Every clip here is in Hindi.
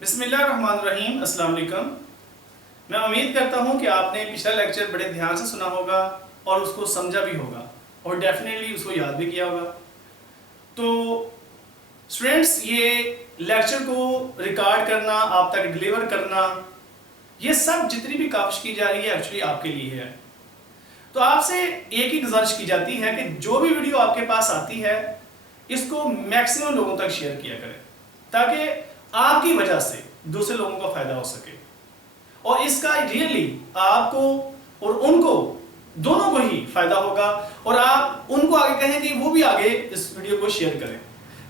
बिस्मिल्लाहिर्रहमानिर्रहीम, अस्सलाम वालेकुम। मैं उम्मीद करता हूं कि आपने पिछला लेक्चर बड़े ध्यान से सुना होगा और उसको समझा भी होगा और डेफिनेटली उसको याद भी किया होगा। तो स्टूडेंट्स, ये लेक्चर को रिकॉर्ड करना, आप तक डिलीवर करना, ये सब जितनी भी काविश की जा रही है एक्चुअली आपके लिए है। तो आपसे एक ही गुजारिश की जाती है कि जो भी वीडियो आपके पास आती है इसको मैक्सिमम लोगों तक शेयर किया करें ताकि आपकी वजह से दूसरे लोगों को फायदा हो सके और इसका रियली आपको और उनको दोनों को ही फायदा होगा और आप उनको आगे कहें कि वो भी आगे इस वीडियो को शेयर करें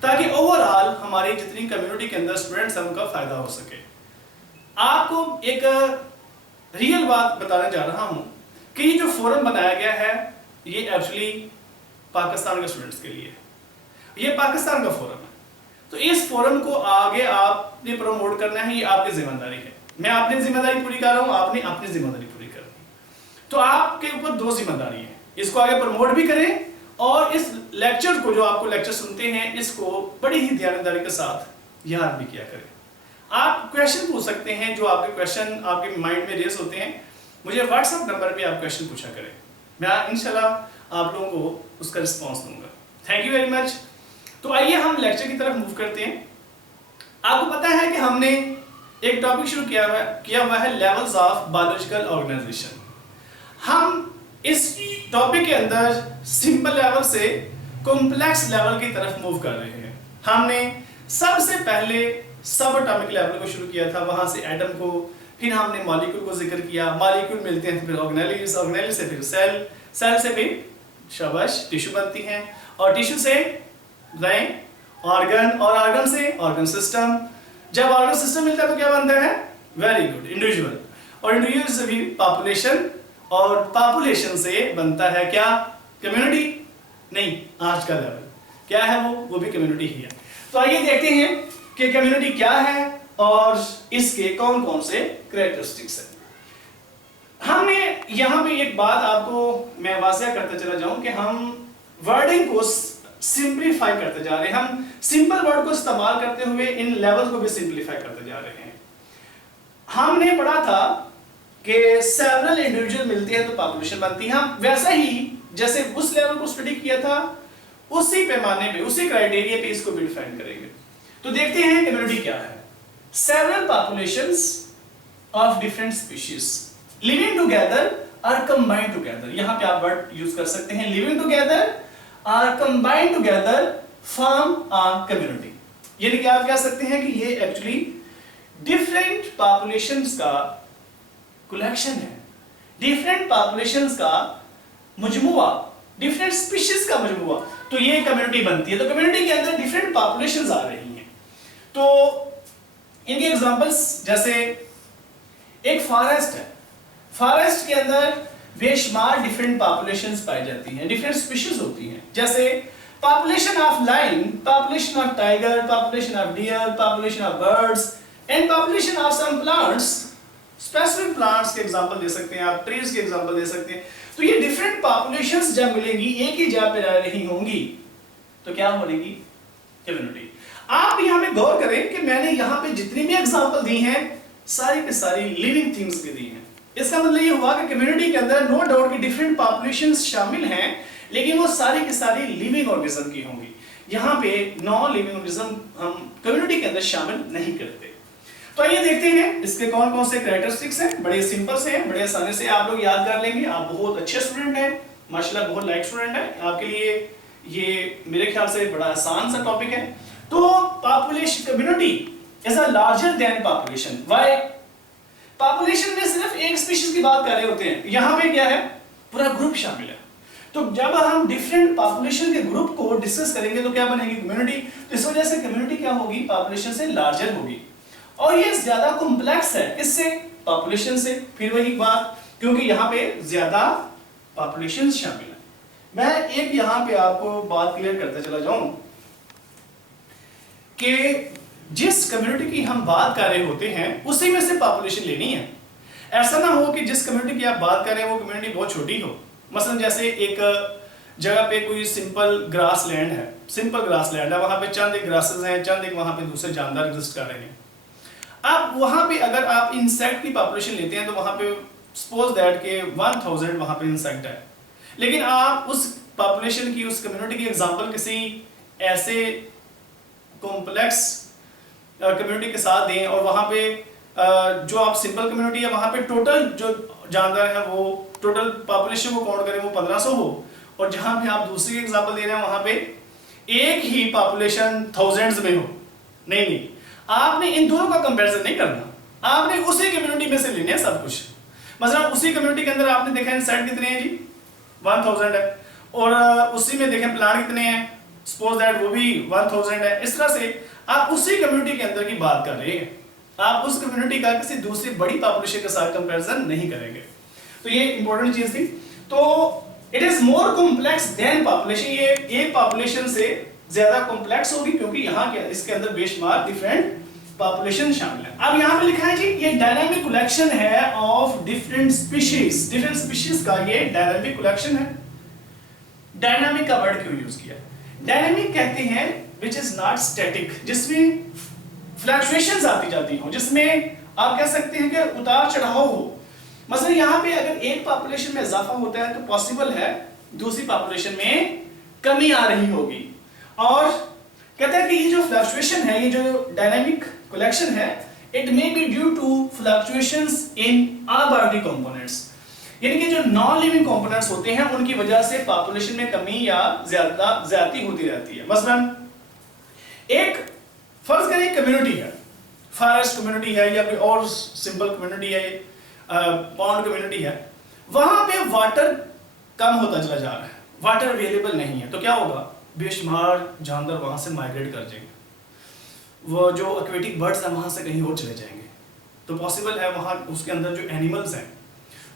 ताकि ओवरऑल हमारी जितनी कम्युनिटी के अंदर स्टूडेंट्स हैं उनका फायदा हो सके। आपको एक रियल बात बताने जा रहा हूं कि ये जो फोरम बनाया गया है ये एक्चुअली पाकिस्तान के स्टूडेंट्स के लिए, ये पाकिस्तान का फोरम है। तो इस फोरम को आगे आपने प्रमोट करना है, ये आपकी जिम्मेदारी है। मैं अपनी जिम्मेदारी पूरी कर रहा हूं, आपने अपनी जिम्मेदारी पूरी करनी। तो आपके ऊपर दो जिम्मेदारी है, इसको आगे प्रमोट भी करें और इस लेक्चर को, जो आपको लेक्चर सुनते हैं, इसको बड़ी ही ध्यानदारी के साथ याद भी किया करें। आप क्वेश्चन पूछ सकते हैं, जो आपके क्वेश्चन आपके माइंड में रेस होते हैं, मुझे व्हाट्सएप नंबर पे आप क्वेश्चन पूछा करें, मैं इंशाल्लाह आप लोगों को उसका रिस्पॉन्स दूंगा। Thank you very much. तो आइए हम लेक्चर की तरफ मूव करते हैं। आपको पता है कि हमने एक टॉपिक शुरू किया हुआ है लेवल्स ऑफ बायोलॉजिकल ऑर्गेनाइजेशन। हम इस टॉपिक के अंदर सिंपल लेवल से कॉम्प्लेक्स लेवल की तरफ मूव कर रहे हैं। हमने सबसे पहले सब एटॉमिक लेवल को शुरू किया था, वहां से एटम को, फिर हमने मॉलिक्यूल को जिक्र किया, मॉलिक्यूल मिलते हैं फिर ऑर्गेनेलिस, ऑर्गेनेलिस से फिर सेल, सेल से फिर शाबाश टिश्यू बनती हैं और टिश्यू से ऑर्गन और ऑर्गन से ऑर्गन सिस्टम। जब ऑर्गन सिस्टम मिलता है तो क्या बनता है? Very good, individual. और इंडिविजुअल से भी पॉपुलेशन और पॉपुलेशन से बनता है क्या? कम्युनिटी। नहीं, आज का लेवल क्या है वो भी कम्युनिटी ही है। तो आइए देखते हैं कि कम्युनिटी क्या है और इसके कौन कौन से कैरेक्टरिस्टिक्स है। हमने यहां पे एक बात आपको मैं वाज़ह करते चला जाऊं कि हम वर्डिंग को सिंप्लीफाई करते जा रहे हैं। हम सिंपल वर्ड को इस्तेमाल करते हुए इन लेवल को भी सिंप्लीफाई करते जा रहे हैं। हमने पढ़ा था कि सेवरल इंडिविजुअल मिलते हैं तो पॉपुलेशन बनती है। हम वैसा ही जैसे उस लेवल को स्टडी किया था उसी पैमाने पे, उसी क्राइटेरिया पे इसको भी डिफाइन करेंगे। तो देखते हैं कम्युनिटी क्या है। Several populations of different species living together और कंबाइंड टुगेदर। यहां पे आप वर्ड यूज कर सकते हैं, living together are combined together form a community। यानी कि आप कह सकते हैं कि ये एक्चुअली डिफरेंट पॉपुलेशंस का कलेक्शन है, डिफरेंट पॉपुलेशंस का मजमुआ, डिफरेंट स्पीशीज का मजमुआ, तो ये कम्युनिटी बनती है। तो कम्युनिटी के अंदर डिफरेंट पॉपुलेशंस आ रही हैं। तो इनके एग्जांपल्स जैसे एक फॉरेस्ट है, फॉरेस्ट के अंदर बेशुमार डिफरेंट पॉपुलेशंस पाई जाती हैं, डिफरेंट स्पीशीज होती हैं। जैसे population of lion, population of tiger, population of deer, population of birds and population of some plants. Specific plants के एग्जांपल दे सकते हैं आप, ट्रीज के एग्जांपल दे सकते हैं। तो ये डिफरेंट पॉपुलेशंस जब मिलेंगी, एक ही जगह पे रह रही होंगी, तो क्या बनेगी? कम्युनिटी। आप यहां पे गौर करें कि मैंने यहां पे जितनी भी एग्जांपल दी हैं सारी की सारी लिविंग थिंग्स की दी हैं। इसका मतलब ये हुआ कि कम्युनिटी के अंदर नो डाउट कि डिफरेंट पॉपुलेशंस शामिल हैं, लेकिन वो सारी की सारी लिविंग ऑर्गेनिज्म की होंगी। यहाँ पे नॉन लिविंग ऑर्गेनिज्म हम कम्युनिटी के अंदर शामिल नहीं करते। तो आइए देखते हैं इसके कौन कौन से कैरेक्टरिस्टिक्स हैं। बड़े सिंपल से हैं, बड़े आसानी से आप लोग याद कर लेंगे। आप बहुत अच्छे स्टूडेंट हैं, माशाल्लाह बहुत लाइक स्टूडेंट हैं, आपके लिए ये मेरे ख्याल से बड़ा आसान सा टॉपिक है। तो population, community is a larger than population. Why? Population में सिर्फ एक स्पीशीज की बात कर रहे होते हैं, यहां पे क्या है? पूरा ग्रुप शामिल है। तो जब हम डिफरेंट पॉपुलेशन के ग्रुप को डिस्कस करेंगे तो क्या बनेगी? कम्युनिटी। तो इस वजह से कम्युनिटी क्या होगी? पॉपुलेशन से लार्जर होगी और ये ज्यादा कॉम्प्लेक्स है। किससे? पॉपुलेशन से। फिर वही बात, क्योंकि यहां पे ज्यादा पॉपुलेशन शामिल है। मैं एक यहां पे आपको बात क्लियर करते चला जाऊं कि जिस कम्युनिटी की हम बात कर रहे होते हैं उसी में से पॉपुलेशन लेनी है। ऐसा ना हो कि जिस कम्युनिटी की आप बात कर रहे हैं वो कम्युनिटी बहुत छोटी हो। मसलन जैसे एक जगह पे कोई सिंपल ग्रास लैंड है, सिंपल ग्रास लैंड है, वहां पे चंद एक ग्रासेस हैं, चंद एक वहां पे दूसरे जानवर एग्जिस्ट कर रहे हैं। आप वहां पे अगर आप इंसेक्ट की पॉपुलेशन लेते हैं तो वहां पे सपोज दैट के 1000 वहां पे इंसेक्ट है, लेकिन आप उस पॉपुलेशन की, उस कम्युनिटी की एग्जांपल किसी ऐसे कॉम्प्लेक्स कम्युनिटी के साथ दें और वहां पे जो आप सिंपल कम्युनिटी है वहां पे टोटल जो जानवर है वो टोटल पॉपुलेशन को काउंट करें वो 1500 हो, और जहां पे आप दूसरी एग्जांपल दे रहे हैं वहां पे एक ही पॉपुलेशन थाउजेंड्स में हो। नहीं नहीं, आपने इन दोनों का कंपैरिजन नहीं करना, आपने उसी कम्युनिटी में से लेने हैं सब कुछ। मतलब उसी कम्युनिटी के अंदर आपने देखा इंसेक्ट कितने हैं जी, 1000 है, और उसी में देखें प्लांट कितने हैं, सपोज दैट वो भी 1000 है। इस तरह से आप उसी कम्युनिटी के अंदर की बात कर रहे हैं, आप उस कम्युनिटी का किसी दूसरी बड़ी पॉपुलेशन के साथ कंपैरिजन नहीं करेंगे। तो ये इंपॉर्टेंट चीज थी। तो it is more complex than population, ये एक पॉपुलेशन से ज्यादा कॉम्प्लेक्स होगी क्योंकि यहाँ के इसके अंदर बेशुमार डिफरेंट पॉपुलेशन शामिल है। अब यहाँ पे लिखा है जी ये डायनामिक कलेक्शन है of different species, different species का ये डायनामिक कलेक्शन है। डायनामिक का वर्ड क्यों यूज किया? डायनामिक कहते हैं विच इज नॉट स्टैटिक, जिसमें फ्लक्चुएशंस आती जाती हो, जिसमें आप कह सकते हैं कि उतार चढ़ाव हो। मतलब यहाँ पे अगर एक पॉपुलेशन में इजाफा होता है तो पॉसिबल है दूसरी पॉपुलेशन में कमी आ रही होगी। और कहते हैं कि ये जो फ्लक्चुएशन है, ये जो डायनामिक कलेक्शन है, it may be due to fluctuations in antibody components, यानी कि जो नॉन लिविंग कंपोनेंट्स होते हैं उनकी वजह से पॉपुलेशन में कमी या ज्यादती होती रहती है। मसलन एक फर्ज करें कम्युनिटी है, फॉरेस्ट कम्युनिटी है या कोई और सिंपल कम्युनिटी है, पॉन्ड कम्युनिटी है, वहां पे वाटर कम होता चला जा रहा है, वाटर अवेलेबल नहीं है, तो क्या होगा? बेशुमार जानवर वहां से माइग्रेट कर जाएंगे, वो जो एक्वेटिक बर्ड्स हैं वहां से कहीं और चले जाएंगे। तो पॉसिबल है वहां उसके अंदर जो एनिमल्स हैं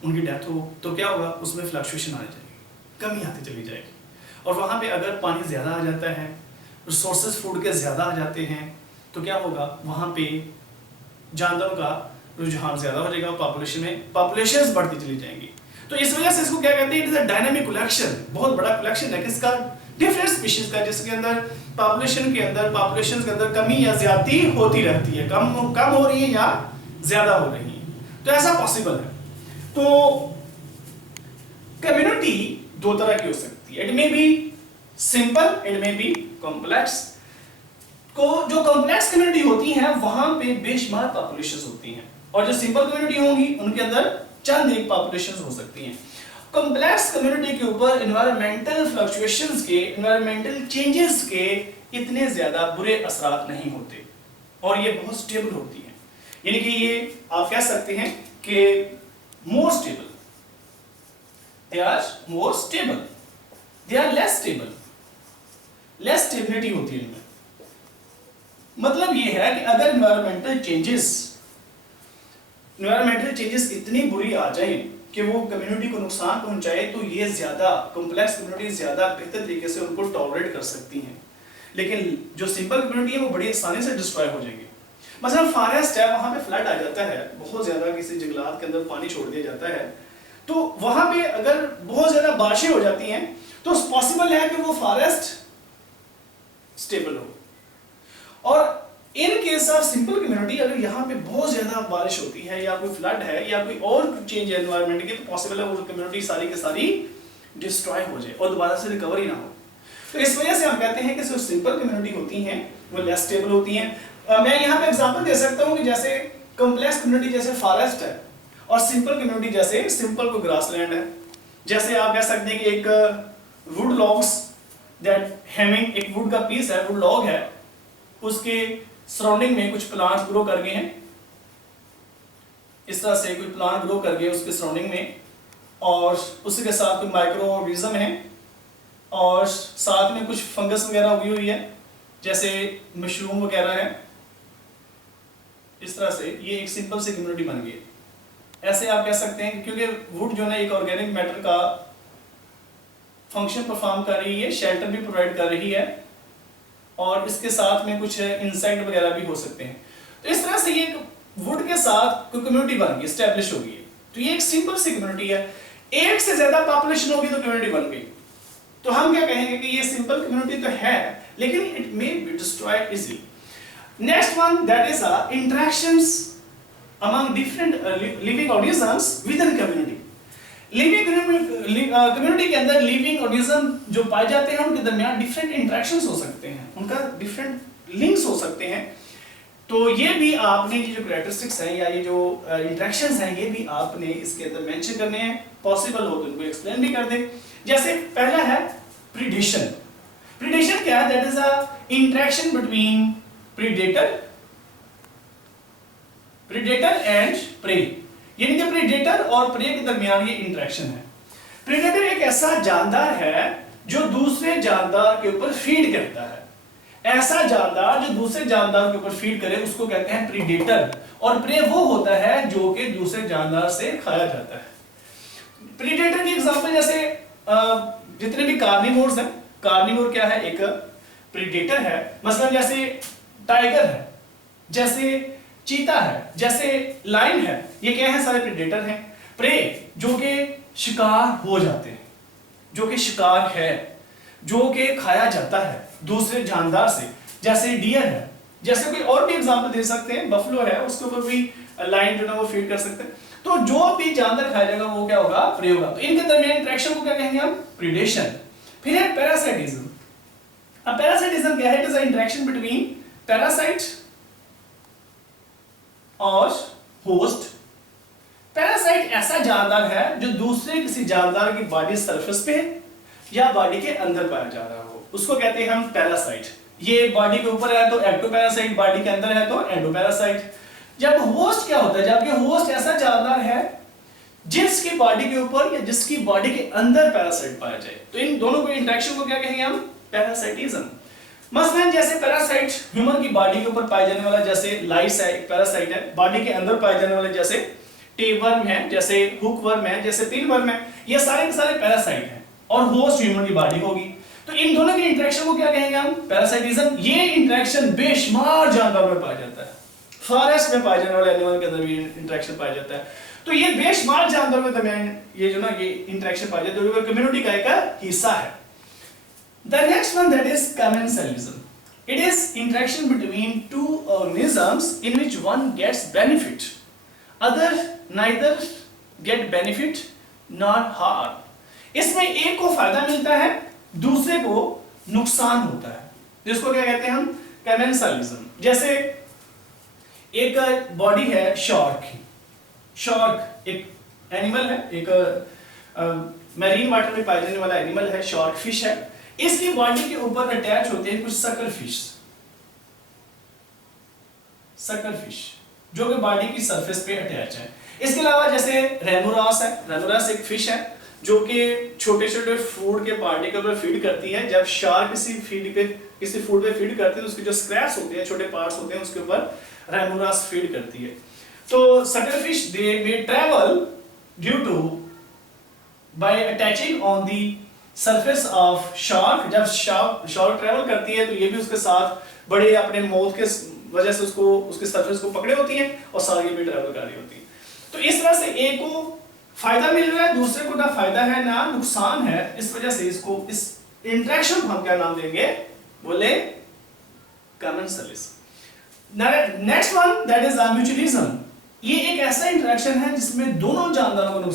उनकी डेथ हो, तो क्या होगा? उसमें फ्लक्चुएशन आने जाएगी, कमी आती चली जाएगी। और वहां पे अगर पानी ज्यादा आ जाता है, रिसोर्सेज फूड के ज्यादा आ जाते हैं, तो क्या होगा? वहां पे जानवरों का रुझान ज्यादा हो जाएगा, पॉपुलेशंस बढ़ती चली जाएंगी। तो इस वजह से इसको क्या कहते हैं? It is a dynamic collection, बहुत बड़ा कलेक्शन है किसका? डिफरेंट स्पीशीज का, जिसके अंदर पॉपुलेशन के अंदर कमी या ज्यादती होती रहती है, कम हो रही है या ज्यादा हो रही है, तो ऐसा पॉसिबल है। तो कम्युनिटी दो तरह की हो सकती है, it may B simple, it may B complex. को जो कॉम्प्लेक्स कम्युनिटी होती है वहां पे बेशुमार पॉपुलेशंस होती हैं, और जो सिंपल कम्युनिटी होंगी उनके अंदर चंद एक पॉपुलेशंस हो सकती हैं। कॉम्प्लेक्स कम्युनिटी के ऊपर एनवायरमेंटल फ्लक्चुएशंस के, एनवायरमेंटल चेंजेस के इतने ज्यादा बुरे असरात नहीं होते, और ये बहुत स्टेबल होती है। यानी कि ये आप कह सकते हैं कि more stable, they are more stable, they are less stable, less stability होती है इनमें। मतलब ये है कि अगर environmental changes इतनी बुरी आ जाए कि वो कम्युनिटी को नुकसान पहुंचाए, तो ये ज्यादा कॉम्प्लेक्स कम्युनिटी ज्यादा बेहतर तरीके से उनको टॉलरेट कर सकती हैं, लेकिन जो सिंपल कम्युनिटी है वो बड़ी आसानी से डिस्ट्रॉय हो जाएगी। मतलब फॉरेस्ट है, वहां पे फ्लड आ जाता है, बहुत ज्यादा किसी जंगलात के अंदर पानी छोड़ दिया जाता है, तो वहां पे अगर बहुत ज्यादा बारिशें हो जाती हैं तो पॉसिबल है कि वो फॉरेस्ट स्टेबल हो। और in case of simple community अगर यहाँ पे बहुत ज्यादा बारिश होती है या कोई फ्लड है या कोई और चेंज है एनवायरनमेंट की, तो पॉसिबल है वो कम्युनिटी सारी की सारी डिस्ट्रॉय हो जाए और दोबारा से रिकवरी ना हो। तो इस वजह से हम कहते हैं कि जो सिंपल कम्युनिटी होती हैं वो लेस स्टेबल होती हैं। मैं यहाँ पे एग्जांपल दे सकता हूँ कि जैसे कॉम्प्लेक्स कम्युनिटी जैसे फॉरेस्ट है और सिंपल कम्युनिटी जैसे सिंपल को ग्रासलैंड है। जैसे आप कह सकते हैं कि एक वुड लॉग्स दैट हैविंग, एक वुड का पीस है, वुड लॉग है, उसके सराउंडिंग में कुछ प्लांट्स ग्रो कर गए हैं, इस तरह से कोई प्लांट ग्रो कर गए उसके सराउंडिंग में, और उसके साथ कोई माइक्रो ऑर्गेनिज्म है और साथ में कुछ फंगस वगैरह उगी हुई है जैसे मशरूम वगैरह है। इस तरह से ये एक सिंपल सी कम्युनिटी बन गई। ऐसे आप कह सकते हैं क्योंकि वुड जो है एक ऑर्गेनिक मैटर का फंक्शन परफॉर्म कर रही है, शेल्टर भी प्रोवाइड कर रही है, और इसके साथ में कुछ इंसेक्ट वगैरह भी हो सकते हैं। तो इस तरह से ये वुड के साथ कोई कम्युनिटी बन गई, एस्टेब्लिश हो गई है। तो ये एक सिंपल सी कम्युनिटी है। एक से ज्यादा पॉपुलेशन होगी तो कम्युनिटी बन गई, तो हम क्या कहेंगे कि ये सिंपल कम्युनिटी तो है लेकिन it may be destroyed easily. Next one that is interactions among different living organisms within community. Living community के अंदर लिविंग ऑर्गेनिज्म जो पाए जाते हैं उनके दरमियान डिफरेंट इंटरेक्शंस हो सकते हैं, उनका डिफरेंट लिंक्स हो सकते हैं। तो ये भी आपने ये जो कैरेक्टरिस्टिक्स हैं या ये जो इंटरेक्शंस हैं ये भी आपने इसके अंदर मेंशन करने हैं, पॉसिबल हो तो उनको एक्सप्लेन भी कर दें। जैसे पहला है प्रीडेशन। प्रीडेशन क्या है? That is a interaction between predator and prey, यानी कि प्रीडेटर और प्रे के दरमियान ये इंटरेक्शन है। प्रीडेटर एक ऐसा जानदार है जो दूसरे जानदार के ऊपर फीड करता है। ऐसा जानदार जो दूसरे जानदार के ऊपर फीड करे उसको कहते हैं प्रीडेटर, और प्रे वो होता है जो कि दूसरे जानदार से खाया जाता है। प्रीडेटर की एग्जांपल जैसे जितने भी कार्निवोर्स हैं, कार्निवोर क्या है? एक प्रीडेटर है। मसलन जैसे टाइगर है, जैसे चीता है, जैसे लायन है, ये क्या है? सारे प्रेडेटर हैं। प्रे जो कि शिकार हो जाते हैं, जो कि शिकार है, जो कि खाया जाता है दूसरे जानदार से, जैसे डियर है, जैसे कोई और भी एग्जांपल दे सकते हैं, बफलो है, उसके ऊपर भी लायन जो है वो फीड कर सकते हैं। तो जो भी जानदार खाया जाएगा वो क्या होगा? प्रे होगा। तो इनके दरमियान इंटरेक्शन को क्या कहेंगे हम? प्रीडेशन। फिर है पैरासाइटिज्म। अब पैरासाइटिज्म क्या है? It is a interaction between parasite और होस्ट। पैरासाइट ऐसा जानदार है जो दूसरे किसी जानदार की बॉडी सरफेस पे या बॉडी के अंदर पाया जा रहा हो, उसको कहते हैं हम पैरासाइट। ये बॉडी के ऊपर है तो एक्टोपैरासाइट, बॉडी के अंदर है तो एंडोपैरासाइट। जब होस्ट क्या होता है? जबकि होस्ट ऐसा जानदार है जिसकी बॉडी के ऊपर या जिसकी बॉडी के अंदर पैरासाइट पाया जाए, तो इन दोनों को इंटरेक्शन को क्या कहेंगे हम? पैरासाइटिज्म। मसलन जैसे पैरासाइट ह्यूमन की बॉडी के ऊपर पाए जाने वाला, जैसे लाइस है, एक पैरासाइट है। बॉडी के अंदर पाए जाने वाले जैसे टेवर्म है, जैसे हुकवर्म है, जैसे पिलवर्म है, ये सारे के सारे पैरासाइट हैं और होस्ट ह्यूमन की बॉडी होगी। तो इन दोनों के इंटरेक्शन को क्या कहेंगे हम? पैरासाइटिज्म। ये इंटरेक्शन बेशुमार जानदारों में पाया जाता है, फॉरेस्ट में पाए जाने वाले एनिमल के अंदर भी इंटरेक्शन पाया जाता है। तो ये बेशुमार जानदारों के दरमियान ये जो ना ये इंटरेक्शन पाया जाता है, जो कम्युनिटी का एक हिस्सा है। The next one that is commensalism. It is interaction between two organisms in which one gets benefit, other neither get benefit nor harm. इसमें एक को फायदा मिलता है, दूसरे को नुकसान होता है, जिसको क्या कहते हैं हम? commensalism. जैसे एक बॉडी है शार्क की। शार्क एक एनिमल है, एक मैरीन वाटर में पाए जाने वाला एनिमल है, शार्क फिश है। इसकी बॉडी के ऊपर अटैच होते हैं कुछ सकल फिश जो कि बॉडी की सरफेस पे अटैच है। इसके अलावा जैसे रेमोरास है, रेमोरास एक फिश है जो कि छोटे छोटे फूड के पार्टिकल पर फीड करती है। जब शार्क किसी फूड पे फीड करती है तो उसके जो स्क्रैप्स होते हैं, छोटे पार्ट्स होते हैं, उसके ऊपर रेमोरास फीड करती है। तो sucker fish they may travel due to by attaching on the surface of shark. जब शार्क ट्रैवल करती है तो ये भी उसके साथ बड़े अपने माउथ के वजह से उसको उसके सरफेस को पकड़े होती है और साथ ये भी ट्रैवल कर रही होती है। तो इस तरह से एक को फायदा मिल रहा है, दूसरे को ना फायदा है ना नुकसान है। इस वजह से इसको इस इंटरेक्शन को हम क्या नाम देंगे? बोले commensalism. Next one that is mutualism. ये एक ऐसा इंटरेक्शन है जिसमें दोनों जानदारों को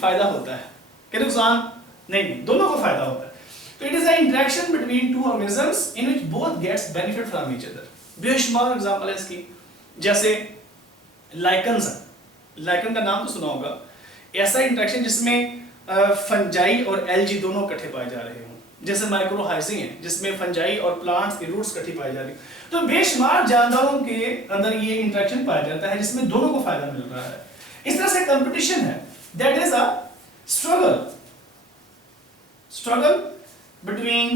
फायदा होता है। क्या नुकसान? नहीं, दोनों को फायदा होता है। तो it is a interaction between two organisms in which both gets benefit from each other. बेशुमार एग्जांपल है इसकी, जैसे लाइकन्स है। लाइकन का नाम तो सुना होगा। ऐसा इंटरेक्शन जिसमें फंजाई और एल्गी दोनों इकट्ठे पाए जा रहे हों, जैसे माइक्रोहाइजिंग है जिसमें फंजाई और प्लांट्स की रूट्स इकट्ठी पाई जा रही। तो बेशुमार जानदारों के अंदर ये इंटरेक्शन पाया जाता है जिसमें दोनों को फायदा मिल रहा है। इस तरह से कंपटीशन है, that is a struggle between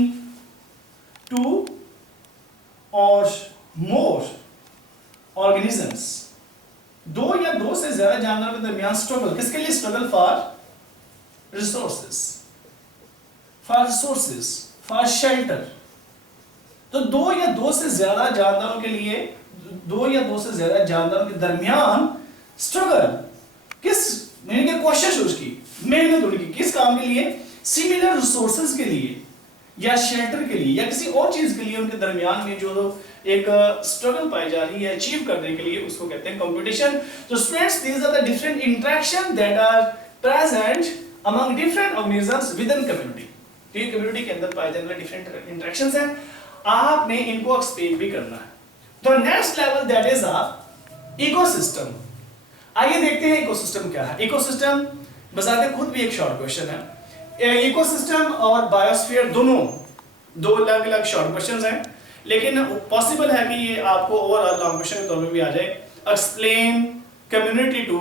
two or more organisms. दो या दो से ज्यादा जानवरों के दरमियान स्ट्रगल, किसके लिए struggle? For resources, for shelter. तो दो या दो से ज्यादा जानवरों के लिए, दो या दो से ज्यादा जानवरों के दरमियान स्ट्रगल, किस यानी कि कोशिश उसकी मेहनत उनकी किस काम के लिए? सिमिलर रिसोर्सेज के लिए, या शेल्टर के लिए या किसी और चीज के लिए उनके दरमियान में जो एक स्ट्रगल पाई जा रही है अचीव करने के लिए, उसको कहते हैं कंपटीशन। तो students, these are the different interaction that are present among different organisms with in community. तो ये कम्युनिटी के अंदर पाए जाने वाले डिफरेंट इंटरेक्शंस हैं, आपने इनको एक्सप्लेन भी करना है। तो next level that is a ecosystem. आइए देखते हैं इकोसिस्टम क्या है। इकोसिस्टम बजाते खुद भी एक शॉर्ट क्वेश्चन है। इकोसिस्टम और बायोस्फीयर दोनों दो अलग अलग शॉर्ट क्वेश्चंस हैं, लेकिन पॉसिबल है कि ये आपको ओवरऑल लॉन्ग क्वेश्चन के तौर पे भी आ जाए। Explain community to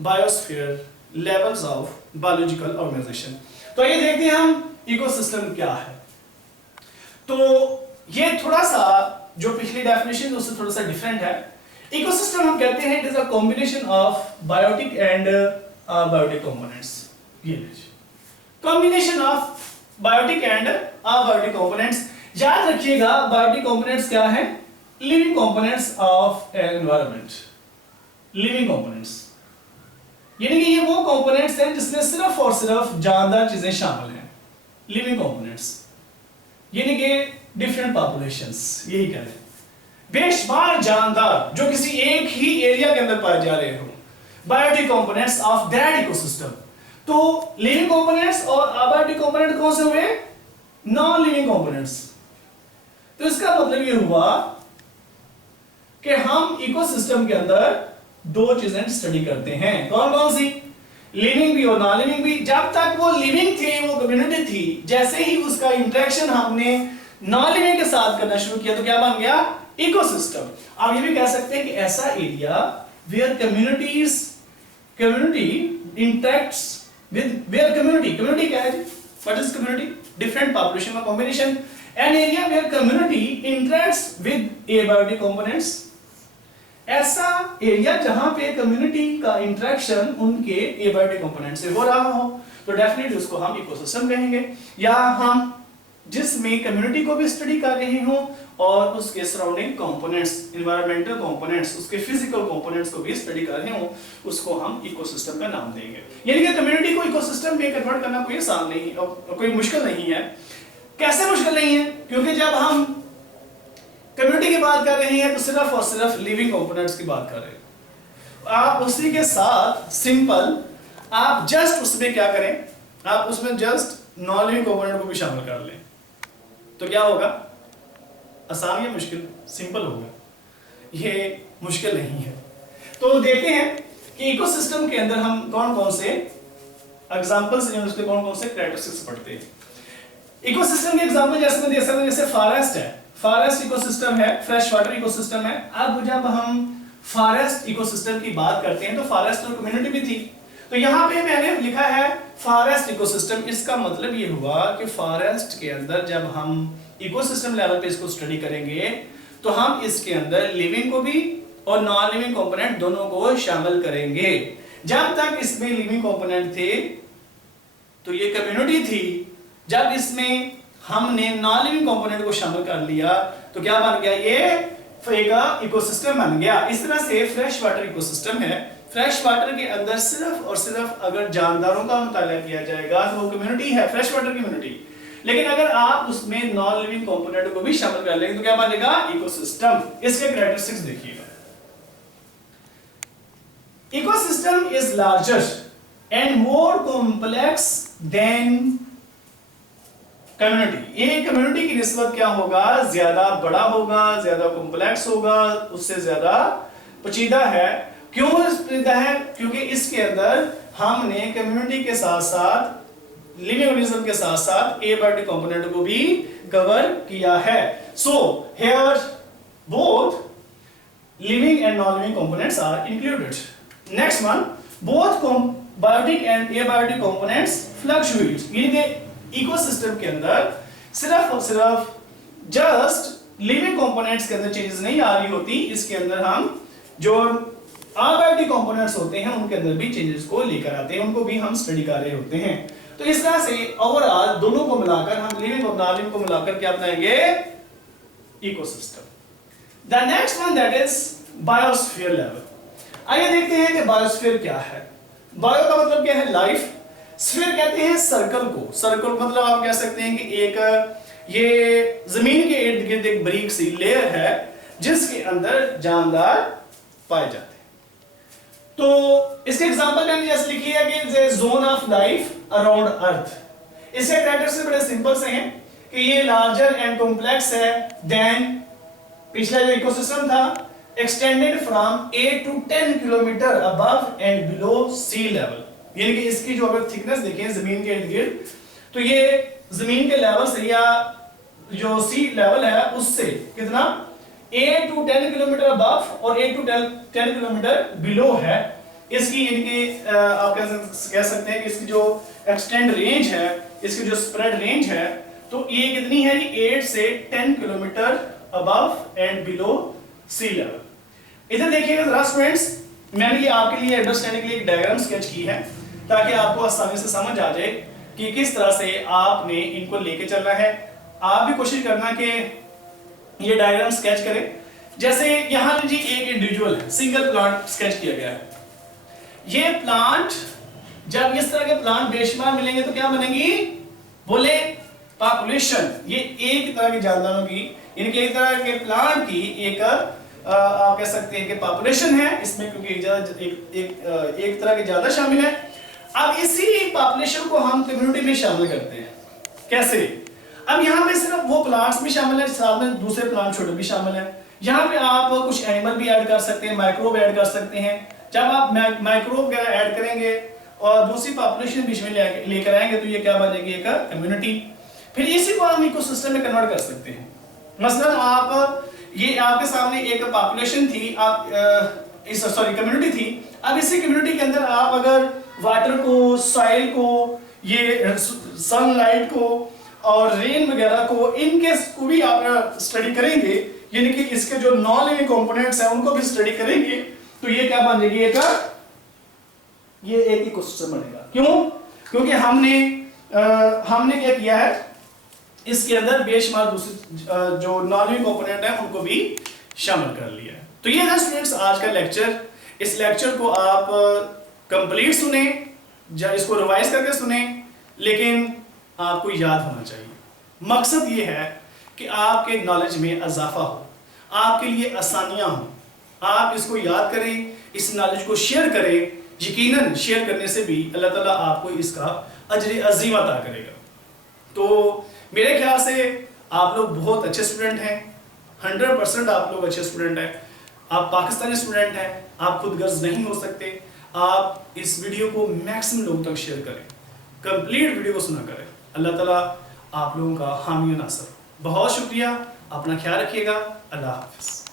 biosphere levels of biological organisation. तो ये देखते हैं हम इकोसिस्टम क्या है। तो ये थोड़ा सा जो पिछली डेफिनेशन उससे थोड़ा सा डिफरेंट है। इकोसिस्टम हम कहते हैं it is a combination of biotic and abiotic components. ये combination of biotic and abiotic components. याद रखिएगा बायोटिक कंपोनेंट्स क्या है? Living components of environment. Living components यानी कि ये वो कंपोनेंट्स हैं जिसमें सिर्फ और सिर्फ जानदार चीजें शामिल हैं। लिविंग कंपोनेंट्स यानी कि डिफरेंट पॉपुलेशंस, यही कह रहे हैं, बेशुमार जानदार जो किसी एक ही एरिया के अंदर पाए जा रहे हो। Biotic components of that ecosystem. तो लिविंग कंपोनेंट्स और अबायोटिक कंपोनेंट कौन से हुए? Non living components. तो इसका मतलब ये हुआ कि हम इकोसिस्टम के अंदर दो चीजें स्टडी करते हैं। कौन कौन सी? लिविंग भी और नॉन लिविंग भी। जब तक वो लिविंग थे, वो कम्युनिटी थी, जैसे ही उसका इंटरेक्शन हमने नॉन लिविंग के साथ करना शुरू किया तो क्या बन गया? इकोसिस्टम। आप ये भी कह सकते हैं कि ऐसा area where community interacts with where community क्या है? What is community? Different population का combination. An area where community interacts with abiotic components. ऐसा एरिया जहां पे कम्युनिटी का इंटरेक्शन उनके एबायोटिक कंपोनेंट से हो रहा हो तो डेफिनेटली उसको हम इकोसिस्टम कहेंगे। या हम जिसमें कम्युनिटी को भी स्टडी कर रहे हो और उसके सराउंडिंग कंपोनेंट्स, एनवायरमेंटल कंपोनेंट्स, उसके फिजिकल कंपोनेंट्स को भी स्टडी कर रहे हो, उसको हम इकोसिस्टम का नाम देंगे। यानी कि कम्युनिटी को इकोसिस्टम में कन्वर्ट करना कोई आसान नहीं और कोई मुश्किल नहीं है। कैसे मुश्किल नहीं है? क्योंकि जब हम कम्युनिटी की बात कर रहे हैं तो सिर्फ और सिर्फ लिविंग कंपोनेंट्स की बात कर रहे हैं। आप उसी के साथ सिंपल आप जस्ट उसमें क्या करें, आप उसमें जस्ट नॉन लिविंग कंपोनेंट को भी शामिल कर लें तो क्या होगा? आसान या मुश्किल? सिंपल होगा। ये मुश्किल नहीं है। तो देखते हैं कि इकोसिस्टम के अंदर हम कौन कौन से एग्जांपल्स हैं, उसके कौन कौन से कैरेक्टरिस्टिक्स पढ़ते हैं। इकोसिस्टम के एग्जांपल जैसे मैं दे सकता हूं, जैसे फॉरेस्ट है, फॉरेस्ट इकोसिस्टम है, फ्रेश वाटर इकोसिस्टम है। अब जब हम फॉरेस्ट इकोसिस्टम की बात करते हैं तो फॉरेस्ट तो कम्युनिटी भी थी, तो यहां पे मैंने लिखा है फॉरेस्ट इकोसिस्टम। इसका मतलब ये हुआ कि फॉरेस्ट के अंदर जब हम इकोसिस्टम लेवल पे इसको स्टडी करेंगे तो हम इसके अंदर लिविंग को भी और नॉन लिविंग कंपोनेंट दोनों को शामिल करेंगे। जब तक इसमें लिविंग कंपोनेंट थे तो ये कम्युनिटी थी, जब इसमें हमने नॉन लिविंग कंपोनेंट को शामिल कर लिया तो क्या बन गया? ये एक इकोसिस्टम बन गया। इस तरह से फ्रेश वाटर इकोसिस्टम है। फ्रेश वाटर के अंदर सिर्फ और सिर्फ अगर जानदारों का मुताला किया जाएगा तो वो कम्युनिटी है, फ्रेश वाटर कम्युनिटी। लेकिन अगर आप उसमें नॉन लिविंग कंपोनेंट को भी शामिल कर लेंगे तो क्या बनेगा? इकोसिस्टम। इसके कैरेक्टरिस्टिक्स देखिएगा। Ecosystem is larger and more complex than community. ये कम्युनिटी की निस्बत क्या होगा? ज्यादा बड़ा होगा, ज्यादा कॉम्प्लेक्स होगा, उससे ज्यादा पेचीदा है। क्यों पेचीदा है? क्योंकि इसके अंदर हमने कम्युनिटी के साथ साथ लिविंग ऑर्गेनिज्म के साथ साथ एबायोटिक कंपोनेंट को भी कवर किया है। So here both living and non living components are included. Next one, both biotic and abiotic components fluctuate. यानी कि इकोसिस्टम के अंदर सिर्फ और सिर्फ जस्ट लिविंग कंपोनेंट्स के अंदर चेंजेस नहीं आ रही होती, इसके अंदर हम जो अबायोटिक कंपोनेंट्स होते हैं उनके अंदर भी चेंजेस को लेकर आते हैं, उनको भी हम स्टडी कर रहे होते हैं। तो इस तरह से ओवरऑल दोनों को मिलाकर हम लिविंग और नॉन लिविंग को मिलाकर क्या बनाएंगे? Ecosystem. The next one that is biosphere level. आइए देखते हैं कि बायोस्फीयर क्या है। बायो का मतलब क्या है? लाइफ। स्फीयर कहते हैं सर्कल को। सर्कल मतलब आप कह सकते हैं कि एक ये जमीन के इर्द गिर्द एक बारीक सी लेयर है जिसके अंदर जानदार पाए जाते हैं। तो इसके एग्जांपल मैंने जैसे लिखी है कि zone of life around earth. इसके कैरेक्टर्स बड़े सिंपल से हैं कि ये लार्जर एंड कॉम्प्लेक्स है देन पिछला जो इकोसिस्टम था, extended from 8 to 10 kilometre above and below sea level. यानी कि इसकी जो अगर थिकनेस देखें जमीन के इर्द गिर्द, तो ये जमीन के लेवल से या जो सी लेवल है उससे कितना 8 to 10 किलोमीटर अबव और 8 to 10 किलोमीटर बिलो है। इसकी यानी कि आप कह सकते हैं कि इसकी जो एक्सटेंड रेंज है, इसकी जो स्प्रेड रेंज है, तो ये कितनी है, ये 8 से 10 kilometre above and below sea level. इधर देखिएगा जरा स्टूडेंट्स, मैंने ये आपके लिए अंडरस्टैंडिंग के लिए एक डायग्राम स्केच की है ताकि आपको आसानी से समझ आ जाए कि किस तरह से आपने इनको लेके चलना है। आप भी कोशिश करना कि ये डायग्राम स्केच करें। जैसे यहां जी एक इंडिविजुअल है, सिंगल प्लांट स्केच किया गया है। ये प्लांट, जब इस तरह के प्लांट बेशुमार मिलेंगे तो क्या बनेंगी, बोले पॉपुलेशन। ये एक तरह के जानदारों की, इनके एक तरह के प्लांट की एक आप कह सकते हैं कि पॉपुलेशन है इसमें, क्योंकि एक तरह के ज्यादा शामिल है। अब इसी पॉपुलेशन को हम कम्युनिटी में शामिल करते हैं। कैसे? अब यहाँ पे सिर्फ वो प्लांट्स भी शामिल है, साथ में दूसरे प्लांट छोटे भी शामिल है। यहाँ पे आप कुछ एनिमल भी ऐड कर सकते हैं, माइक्रोब ऐड कर सकते हैं। जब आप माइक्रोब वगैरह ऐड करेंगे और दूसरी पॉपुलेशन बीच में लेकर आएंगे तो ये क्या बनेगी, एक कम्युनिटी। फिर इसी को हम इकोसिस्टम में कन्वर्ट कर सकते हैं। मसलन आप ये आपके सामने एक पॉपुलेशन थी, कम्युनिटी थी। अब इसी कम्युनिटी के अंदर आप अगर वाटर को, सॉइल को, ये सनलाइट को और रेन वगैरह को, इनके को भी आप स्टडी करेंगे, यानी कि इसके जो नॉन लिविंग कंपोनेंट्स हैं उनको भी स्टडी करेंगे, तो ये क्या बन जाएगी, ये एक इकोसिस्टम बनेगा। क्यों? क्योंकि हमने क्या किया है, इसके अंदर बेशुमार दूसरे जो नॉन लिविंग कंपोनेंट है उनको भी शामिल कर लिया है। तो ये है स्टूडेंट्स आज का लेक्चर। इस लेक्चर को आप कंप्लीट सुने, इसको रिवाइज करके सुने, लेकिन आपको याद होना चाहिए। मकसद ये है कि आपके नॉलेज में इजाफा हो, आपके लिए आसानियां हो, आप इसको याद करें, इस नॉलेज को शेयर करें। यकीनन शेयर करने से भी अल्लाह ताला आपको इसका अजर अजीम अता करेगा। तो मेरे ख्याल से आप लोग बहुत अच्छे स्टूडेंट हैं, 100% आप लोग अच्छे स्टूडेंट हैं। आप पाकिस्तानी स्टूडेंट हैं, आप खुद गर्ज नहीं हो सकते। आप इस वीडियो को मैक्सिमम लोगों तक शेयर करें, कंप्लीट वीडियो को सुना करें। अल्लाह ताला आप लोगों का हामी नासर। बहुत शुक्रिया, अपना ख्याल रखिएगा। अल्लाह हाफिज़।